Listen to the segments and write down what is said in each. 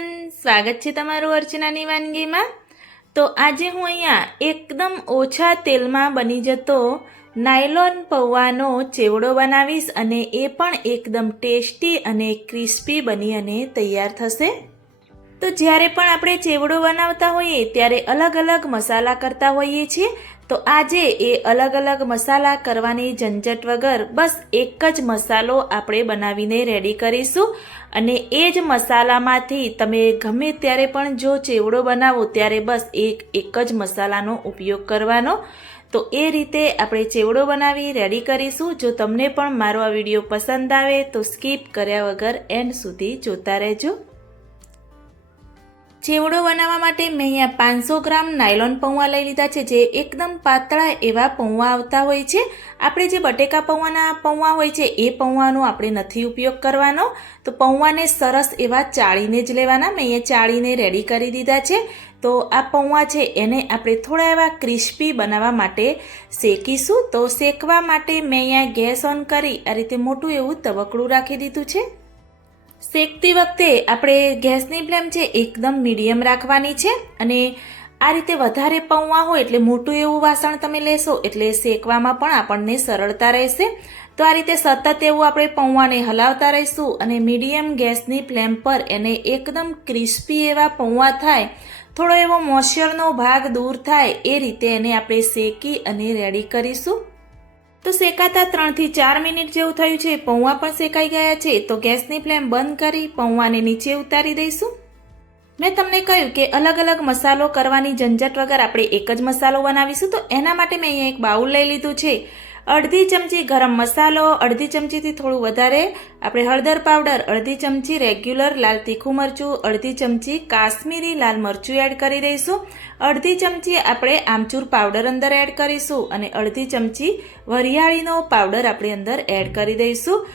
Everyone, સ્વાગત છે તમારું અર્ચનાની વાનગીમાં। તો આજે હું અહીંયા એકદમ ઓછા તેલમાં બની જતો નાયલોન પૌવાનો ચેવડો બનાવીશ અને એ પણ એકદમ ટેસ્ટી અને ક્રિસ્પી બની અને તૈયાર થશે। તો જ્યારે પણ આપણે ચેવડો બનાવતા હોઈએ ત્યારે અલગ અલગ મસાલા કરતા હોઈએ છીએ। તો આજે એ અલગ અલગ મસાલા કરવાની ઝંઝટ વગર બસ એક જ મસાલો આપણે બનાવીને રેડી કરીશું અને એ જ મસાલામાંથી તમે ગમે ત્યારે પણ જો ચેવડો બનાવો ત્યારે બસ એક જ મસાલાનો ઉપયોગ કરવાનો। તો એ રીતે આપણે ચેવડો બનાવી રેડી કરીશું। જો તમને પણ મારો આ વિડીયો પસંદ આવે તો સ્કીપ કર્યા વગર એન્ડ સુધી જોતા રહેજો। ચેવડો બનાવવા માટે મેં અહીંયા 500 ગ્રામ નાયલોન પૌવા લઈ લીધા છે, જે એકદમ પાતળા એવા પૌવા આવતા હોય છે। આપણે જે બટેકા પૌવાના પૌવા હોય છે એ પૌવાનો આપણે નથી ઉપયોગ કરવાનો। તો પૌવાને સરસ એવા ચાળીને જ લેવાના। મેં અહીંયા ચાળીને રેડી કરી દીધા છે। તો આ પૌવા છે એને આપણે થોડા એવા ક્રિસ્પી બનાવવા માટે શેકીશું। તો શેકવા માટે મેં અહીંયા ગેસ ઓન કરી આ રીતે મોટું એવું તવકડું રાખી દીધું છે। શેકતી વખતે આપણે ગેસની ફ્લેમ છે એકદમ મીડિયમ રાખવાની છે અને આ રીતે વધારે પૌવા હોય એટલે મોટું એવું વાસણ તમે લેશો એટલે શેકવામાં પણ આપણને સરળતા રહેશે। તો આ રીતે સતત એવું આપણે પૌવાને હલાવતા રહીશું અને મીડિયમ ગેસની ફ્લેમ પર એને એકદમ ક્રિસ્પી એવા પૌવા થાય, થોડો એવો મોઇશ્ચરનો ભાગ દૂર થાય એ રીતે એને આપણે શેકી અને રેડી કરીશું। તો શેકાતા 3 થી 4 મિનિટ જેવું થયું છે, પૌવા પણ શેકાઈ ગયા છે। તો ગેસની ફ્લેમ બંધ કરી પૌવાને નીચે ઉતારી દઈશું। મેં તમને કહ્યું કે અલગ અલગ મસાલો કરવાની ઝંઝટ વગર આપણે એક જ મસાલો બનાવીશું। તો એના માટે મેં અહીંયા એક બાઉલ લઈ લીધું છે। અડધી ચમચી ગરમ મસાલો, અડધી ચમચીથી થોડું વધારે આપણે હળદર પાવડર, અડધી ચમચી રેગ્યુલર લાલ તીખું મરચું, અડધી ચમચી કાશ્મીરી લાલ મરચું એડ કરી દઈશું। અડધી ચમચી આપણે આમચૂર પાવડર અંદર એડ કરીશું અને અડધી ચમચી વરિયાળીનો પાવડર આપણે અંદર એડ કરી દઈશું।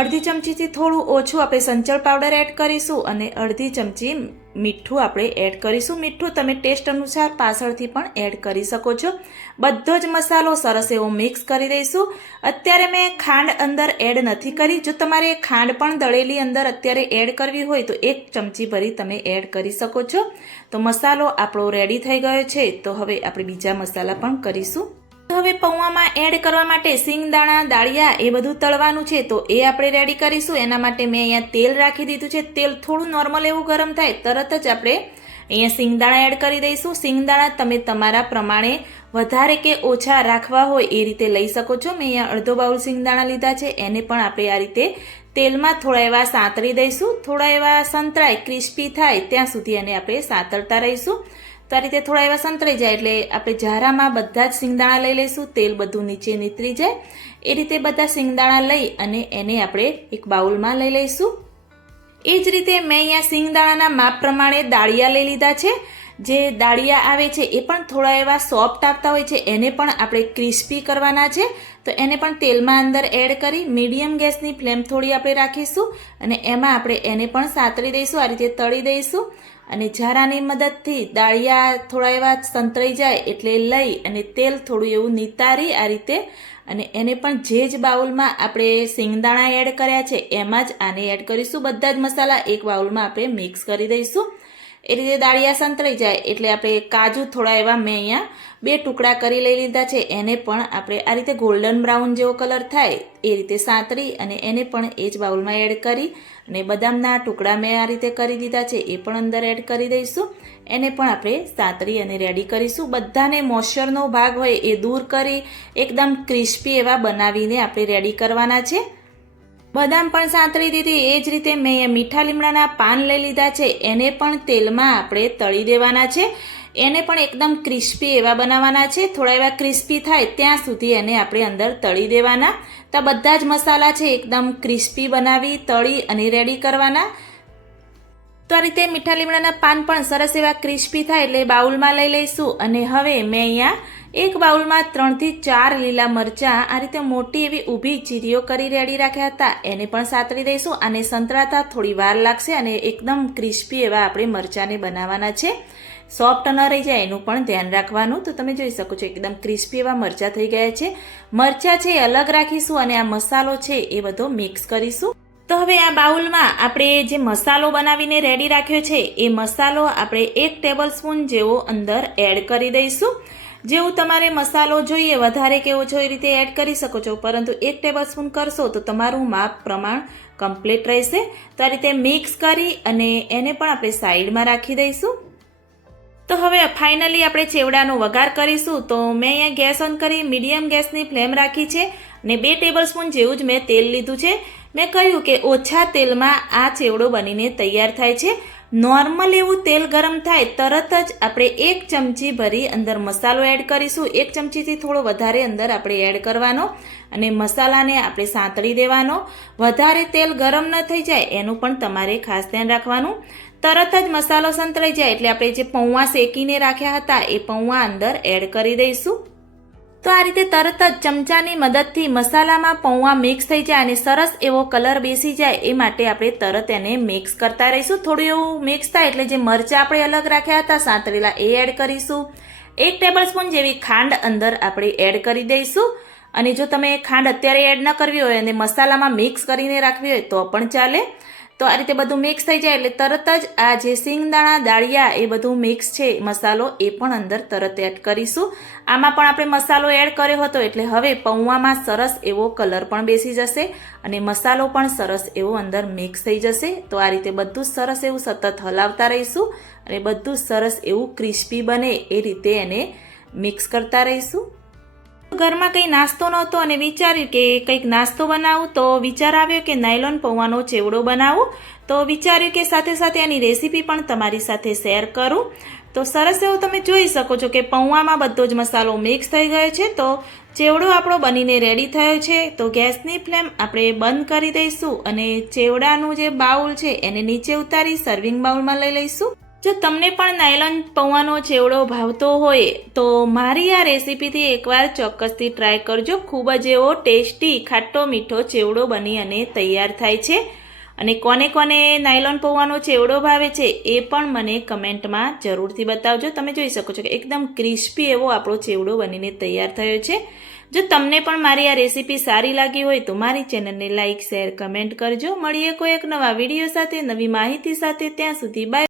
અડધી ચમચીથી થોડું ઓછું આપણે સંચળ પાવડર એડ કરીશું અને અડધી ચમચી મીઠું આપણે એડ કરીશું। મીઠું તમે ટેસ્ટ અનુસાર પાછળથી પણ એડ કરી શકો છો। બધો જ મસાલો સરસ એવો મિક્સ કરી દઈશું। અત્યારે મેં ખાંડ અંદર એડ નથી કરી। જો તમારે ખાંડ પણ દળેલી અંદર અત્યારે એડ કરવી હોય તો 1 ચમચી ભરી તમે એડ કરી શકો છો। તો મસાલો આપણો રેડી થઈ ગયો છે। તો હવે આપણે બીજા મસાલા પણ કરીશું। તો હવે પૌવામાં એડ કરવા માટે સિંગદાણા, દાળિયા એ બધું તળવાનું છે, તો એ આપણે રેડી કરીશું। એના માટે મેં અહીંયા તેલ રાખી દીધું છે। તેલ થોડું નોર્મલ એવું ગરમ થાય તરત જ આપણે અહીંયા સિંગદાણા એડ કરી દઈશું। સિંગદાણા તમે તમારા પ્રમાણે વધારે કે ઓછા રાખવા હોય એ રીતે લઈ શકો છો। મેં અહીંયા અડધો બાઉલ સિંગદાણા લીધા છે, એને પણ આપણે આ રીતે તેલમાં થોડા એવા સાંતળી દઈશું। થોડા એવા સંતળાય, ક્રિસ્પી થાય ત્યાં સુધી એને આપણે સાંતળતા રહીશું। તો આ રીતે થોડા એવા સંતળાઈ જાય એટલે આપણે ઝારામાં બધા જ સિંગદાણા લઈ લઈશું, તેલ બધું નીચે નીતરી જાય એ રીતે બધા સિંગદાણા લઈ અને એને આપણે એક બાઉલમાં લઈ લઈશું। એ જ રીતે મેં અહીંયા સિંગદાણાના માપ પ્રમાણે દાળિયા લઈ લીધા છે। જે દાળિયા આવે છે એ પણ થોડા એવા સોફ્ટ આવતા હોય છે, એને પણ આપણે ક્રિસ્પી કરવાના છે। તો એને પણ તેલમાં અંદર એડ કરી મીડિયમ ગેસની ફ્લેમ થોડી આપણે રાખીશું અને એમાં આપણે એને પણ સાતળી દઈશું, આ રીતે તળી દઈશું અને ઝારાની મદદથી દાળિયા થોડા એવા સંતળાઈ જાય એટલે લઈ અને તેલ થોડું એવું નિતારી આ રીતે અને એને પણ જે જ બાઉલમાં આપણે સિંગદાણા એડ કર્યા છે એમાં જ આને એડ કરીશું। બધા જ મસાલા એક બાઉલમાં આપણે મિક્સ કરી દઈશું। એ રીતે દાળિયા સંતળાઈ જાય એટલે આપણે કાજુ થોડા એવા મેં અહીંયા 2 ટુકડા કરી લઈ લીધા છે, એને પણ આપણે આ રીતે ગોલ્ડન બ્રાઉન જેવો કલર થાય એ રીતે સાંતળી અને એને પણ એ જ બાઉલમાં એડ કરી અને બદામના ટુકડા મેં આ રીતે કરી દીધા છે એ પણ અંદર એડ કરી દઈશું। એને પણ આપણે સાંતળી અને રેડી કરીશું। બધાને મોઇશ્ચરનો ભાગ હોય એ દૂર કરી એકદમ ક્રિસ્પી એવા બનાવીને આપણે રેડી કરવાના છે। બદામ પણ સાંતળી દીધી। એ જ રીતે મેં મીઠા લીમડાના પાન લઈ લીધા છે, એને પણ તેલમાં આપણે તળી દેવાના છે। એને પણ એકદમ ક્રિસ્પી એવા બનાવવાના છે। થોડા એવા ક્રિસ્પી થાય ત્યાં સુધી એને આપણે અંદર તળી દેવાના। તો બધા જ મસાલા છે એકદમ ક્રિસ્પી બનાવી તળી અને રેડી કરવાના। તો આ રીતે મીઠા લીમડાના પાન પણ સરસ એવા ક્રિસ્પી થાય એટલે બાઉલમાં લઈ લઈશું અને હવે મેં અહીંયા એક બાઉલમાં 3 થી 4 લીલા મરચાં આ રીતે મોટી એવી ઊભી ચીરીઓ કરી રેડી રાખ્યા હતા, એને પણ સાતળી દઈશું। આને સંતળાતા થોડી વાર લાગશે અને એકદમ ક્રિસ્પી એવા આપણે મરચાંને બનાવવાના છે। સોફ્ટ ન રહી જાય એનું પણ ધ્યાન રાખવાનું। તો તમે જોઈ શકો છો એકદમ ક્રિસ્પી એવા મરચાં થઈ ગયા છે। મરચાં છે એ અલગ રાખીશું અને આ મસાલો છે એ બધો મિક્સ કરીશું। તો હવે આ બાઉલમાં આપણે જે મસાલો બનાવીને રેડી રાખ્યો છે એ મસાલો આપણે 1 ટેબલસ્પૂન જેવો અંદર એડ કરી દઈશું. જેવું તમારે મસાલો જોઈએ વધારે કે ઓછો એ રીતે એડ કરી શકો છો, પરંતુ 1 ટેબલસ્પૂન કરશો તો તમારું માપ પ્રમાણ કમ્પ્લીટ રહેશે. તો આ રીતે મિક્સ કરી અને એને પણ આપણે સાઈડમાં રાખી દઈશું. તો હવે ફાઇનલી આપણે ચેવડાનો વઘાર કરીશું. તો મેં અહીંયા ગેસ ઓન કરી મીડિયમ ગેસની ફ્લેમ રાખી છે અને 2 ટેબલસ્પૂન જેવું જ મેં તેલ લીધું છે. મેં કહ્યું કે ઓછા તેલમાં આ ચેવડો બનીને તૈયાર થાય છે. નોર્મલ એવું તેલ ગરમ થાય તરત જ આપણે 1 ચમચી ભરી અંદર મસાલો એડ કરીશું. 1 ચમચીથી થોડો વધારે અંદર આપણે એડ કરવાનો અને મસાલાને આપણે સાંતળી દેવાનો. વધારે તેલ ગરમ ન થઈ જાય એનું પણ તમારે ખાસ ધ્યાન રાખવાનું. તરત જ મસાલો સંતળાઈ જાય એટલે આપણે જે પૌવા શેકીને રાખ્યા હતા એ પૌવા અંદર એડ કરી દઈશું. તો આ રીતે તરત જ ચમચાની મદદથી મસાલામાં પૌવા મિક્સ થઈ જાય અને સરસ એવો કલર બેસી જાય એ માટે આપણે તરત એને મિક્સ કરતા રહીશું. થોડું એવું મિક્સ થાય એટલે જે મરચાં આપણે અલગ રાખ્યા હતા સાંતળેલા એ એડ કરીશું. 1 ટેબલસ્પૂન જેવી ખાંડ અંદર આપણે એડ કરી દઈશું. અને જો તમે ખાંડ અત્યારે એડ ન કરવી હોય અને મસાલામાં મિક્સ કરીને રાખવી હોય તો પણ ચાલે. તો આ રીતે બધું મિક્સ થઈ જાય એટલે તરત જ આ જે સિંગદાણા દાળિયા એ બધું મિક્સ છે મસાલો એ પણ અંદર તરત એડ કરીશું. આમાં પણ આપણે મસાલો એડ કર્યો હતો એટલે હવે પૌવામાં સરસ એવો કલર પણ બેસી જશે અને મસાલો પણ સરસ એવો અંદર મિક્સ થઈ જશે. તો આ રીતે બધું સરસ એવું સતત હલાવતા રહીશું અને બધું સરસ એવું ક્રિસ્પી બને એ રીતે એને મિક્સ કરતા રહીશું. ઘરમાં કંઈ નાસ્તો નહોતો અને વિચાર્યું કે કંઈક નાસ્તો બનાવું, તો વિચાર આવ્યો કે નાયલોન પૌવાનો ચેવડો બનાવું. તો વિચાર્યું કે સાથે સાથે આની રેસીપી પણ તમારી સાથે શેર કરું. તો સરસ એવું તમે જોઈ શકો છો કે પૌવામાં બધો જ મસાલો મિક્સ થઈ ગયો છે. તો ચેવડો આપણો બનીને રેડી થયો છે. તો ગેસની ફ્લેમ આપણે બંધ કરી દઈશું અને ચેવડાનું જે બાઉલ છે એને નીચે ઉતારી સર્વિંગ બાઉલમાં લઈ લઈશું. જો તમને પણ નાયલોન પૌવાનો ચેવડો ભાવતો હોય તો મારી આ રેસીપીથી એકવાર ચોક્કસથી ટ્રાય કરજો. ખૂબ જ એવો ટેસ્ટી ખાટો મીઠો ચેવડો બની અને તૈયાર થાય છે. અને કોને કોને નાયલોન પૌવાનો ચેવડો ભાવે છે એ પણ મને કમેન્ટમાં જરૂરથી બતાવજો. તમે જોઈ શકો છો કે એકદમ ક્રિસ્પી એવો આપણો ચેવડો બનીને તૈયાર થયો છે. જો તમને પણ મારી આ રેસીપી સારી લાગી હોય તો મારી ચેનલને લાઇક શેર કમેન્ટ કરજો. મળીએ કોઈ એક નવા વિડીયો સાથે નવી માહિતી સાથે. ત્યાં સુધી બાય.